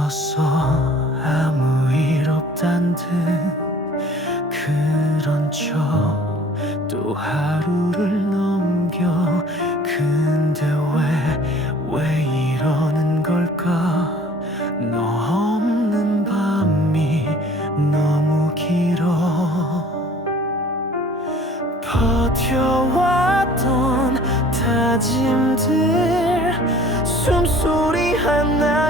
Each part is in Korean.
없었어 아무 일 없단 듯 그런 척 또 하루를 넘겨. 근데 왜 왜 이러는 걸까? 너 없는 밤이 너무 길어. 버텨왔던 다짐들 숨소리 하나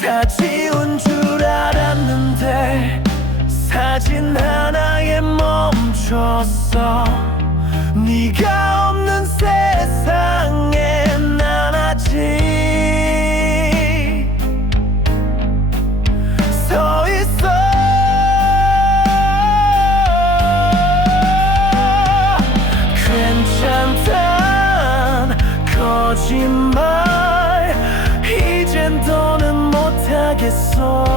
다 지운 줄 알았는데 사진 하나에 멈췄어. 네가 없는 세상에 난 아직 서 있어. 괜찮단 거짓말 sol.